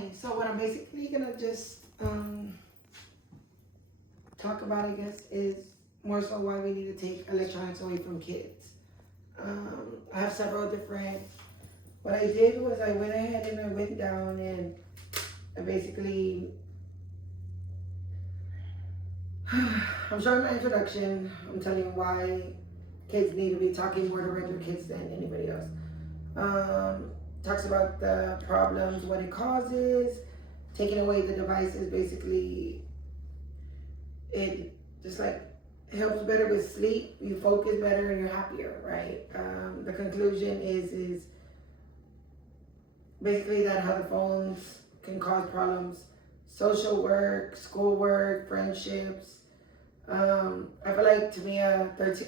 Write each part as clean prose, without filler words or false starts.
Hi. So what I'm basically gonna just talk about, I guess, is more so why we need to take electronics away from kids. I have several different. What I did was I went ahead and I went down and I basically. I'm showing my introduction. I'm telling you why kids need to be talking more to regular kids than anybody else. Talks about the problems, what it causes, taking away the devices. Basically, it just like helps better with sleep. You focus better and you're happier, right? The conclusion is basically that how the phones can cause problems, social work, schoolwork, friendships. I feel like to me,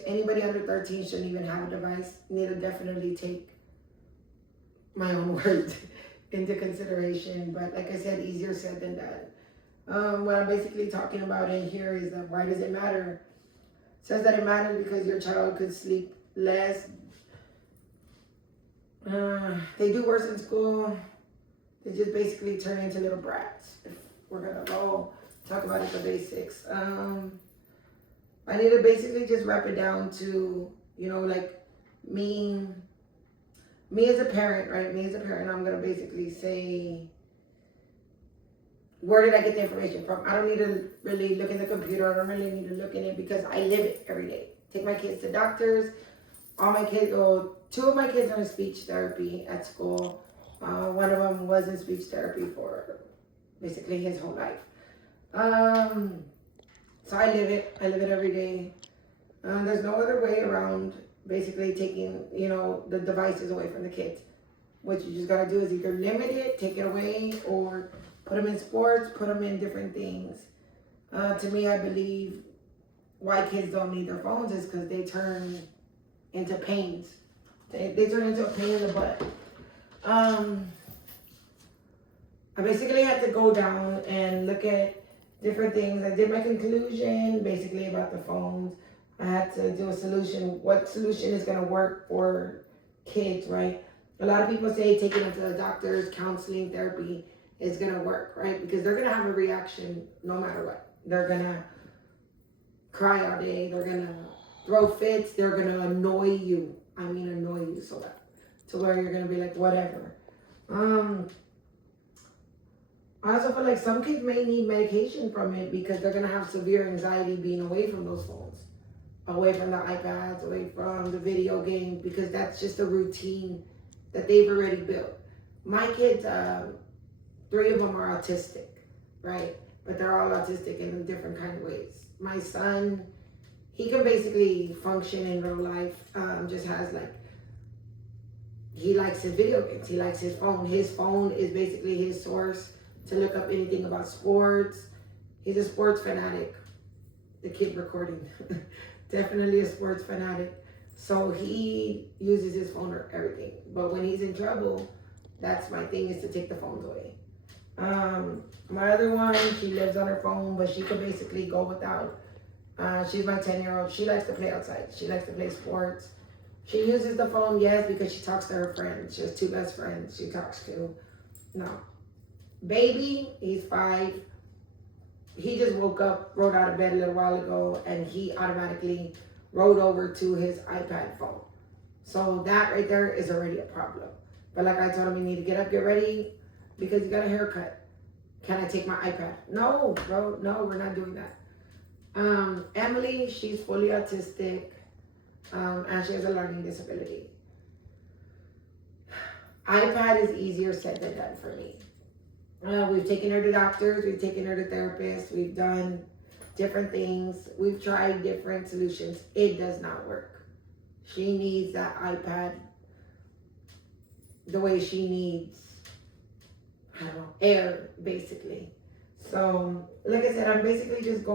anybody under 13 shouldn't even have a device. Need to definitely take my own words into consideration. But like I said, easier said than done. What I'm basically talking about in here is that why does it matter? It says that it matters because your child could sleep less. They do worse in school. They just basically turn into little brats. If we're gonna go talk about it, the basics. I need to basically just wrap it down to, like me as a parent, right? Me as a parent, I'm gonna basically say, where did I get the information from? I don't need to really look in the computer. I don't really need to look in it because I live it every day. Take my kids to doctors. All my kids, two of my kids are in speech therapy at school. One of them was in speech therapy for basically his whole life. So I live it every day. There's no other way around basically taking, the devices away from the kids. What you just gotta do is either limit it, take it away, or put them in sports, put them in different things. To me, I believe why kids don't need their phones is because they turn into pains. They turn into a pain in the butt. I basically had to go down and look at different things. I did my conclusion basically about the phones. I had to do a solution. What solution is going to work for kids, right? A lot of people say taking them to the doctors, counseling, therapy is going to work, right? Because they're going to have a reaction no matter what. They're going to cry all day. They're going to throw fits. They're going to annoy you. I mean, annoy you so that to where you're going to be like, whatever. I also feel like some kids may need medication from it because they're going to have severe anxiety being away from those phones, away from the iPads, away from the video games, because that's just a routine that they've already built. My kids, 3 of them are autistic, right? But they're all autistic in different kind of ways. My son, he can basically function in real life, just has like, he likes his video games. He likes his phone. His phone is basically his source to look up anything about sports. He's a sports fanatic. The kid recording. Definitely a sports fanatic. So he uses his phone for everything. But when he's in trouble, that's my thing, is to take the phones away. My other one, she lives on her phone, but she could basically go without. She's my 10-year-old. She likes to play outside. She likes to play sports. She uses the phone, yes, because she talks to her friends. She has 2 best friends she talks to. No. Baby, he's 5. He just woke up, rolled out of bed a little while ago, and he automatically rolled over to his iPad phone. So that right there is already a problem. But like I told him, you need to get up, get ready, because you got a haircut. Can I take my iPad? No, bro, no, we're not doing that. Emily, she's fully autistic, and she has a learning disability. iPad is easier said than done for me. We've taken her to doctors, we've taken her to therapists, we've done different things, we've tried different solutions. It does not work. She needs that iPad the way she needs, I don't know, air, basically. So, like I said, I'm basically just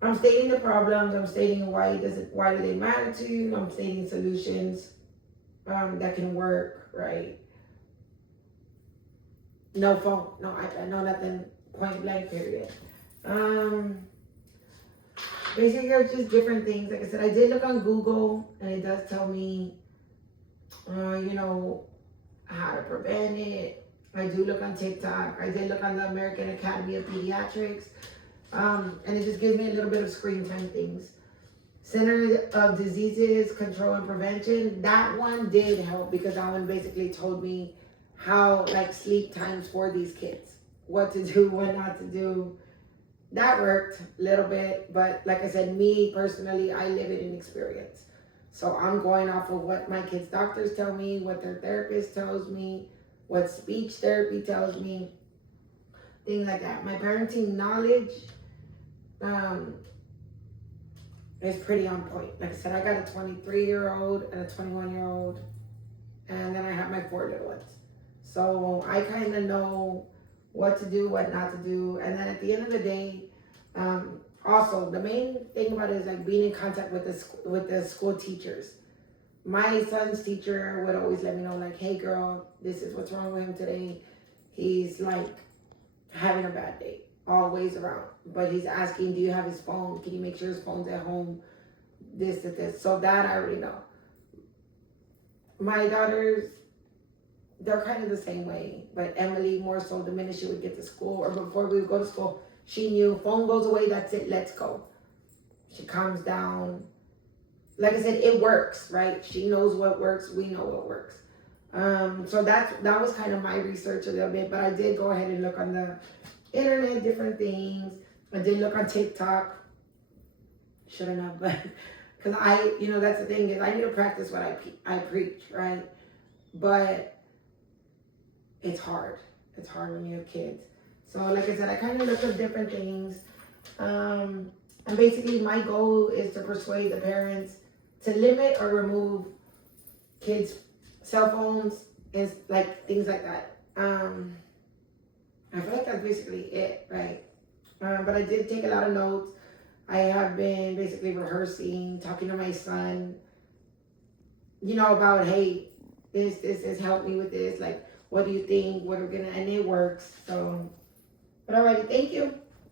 I'm stating the problems, I'm stating why do they matter to you, I'm stating solutions that can work, right? No phone, no iPad, no nothing, point blank, period. Basically, there's just different things. Like I said, I did look on Google, and it does tell me, how to prevent it, I do look on TikTok. I did look on the American Academy of Pediatrics. And it just gives me a little bit of screen time things. Center of Diseases Control and Prevention, that one did help because that one basically told me how, like, sleep times for these kids, what to do, what not to do. That worked a little bit, but like I said, me personally, I live it in experience. So I'm going off of what my kids' doctors tell me, what their therapist tells me, what speech therapy tells me, things like that. My parenting knowledge, is pretty on point. Like I said, I got a 23-year-old and a 21-year-old, and then I have my 4 little ones. So I kind of know what to do, what not to do, and then at the end of the day, also the main thing about it is like being in contact with the school teachers. My son's teacher would always let me know, like, hey girl, this is what's wrong with him today. He's like having a bad day, always around. But he's asking, do you have his phone? Can you make sure his phone's at home? This. So that I already know. My daughters, they're kind of the same way. But Emily, more so, the minute she would get to school or before we would go to school, she knew phone goes away, that's it, let's go. She calms down. Like I said, it works, right? She knows what works, we know what works. So that was kind of my research a little bit, but I did go ahead and look on the internet, different things. I did look on TikTok. Shouldn't have, but because that's the thing is I need to practice what I preach, right? But it's hard. It's hard when you have kids. So like I said, I kind of look at different things. And basically my goal is to persuade the parents to limit or remove kids' cell phones and like things like that. I feel like that's basically it, right? But I did take a lot of notes. I have been basically rehearsing, talking to my son, about, hey, this has helped me with this. Like, what do you think? What are we gonna, and it works. So, but alrighty, thank you.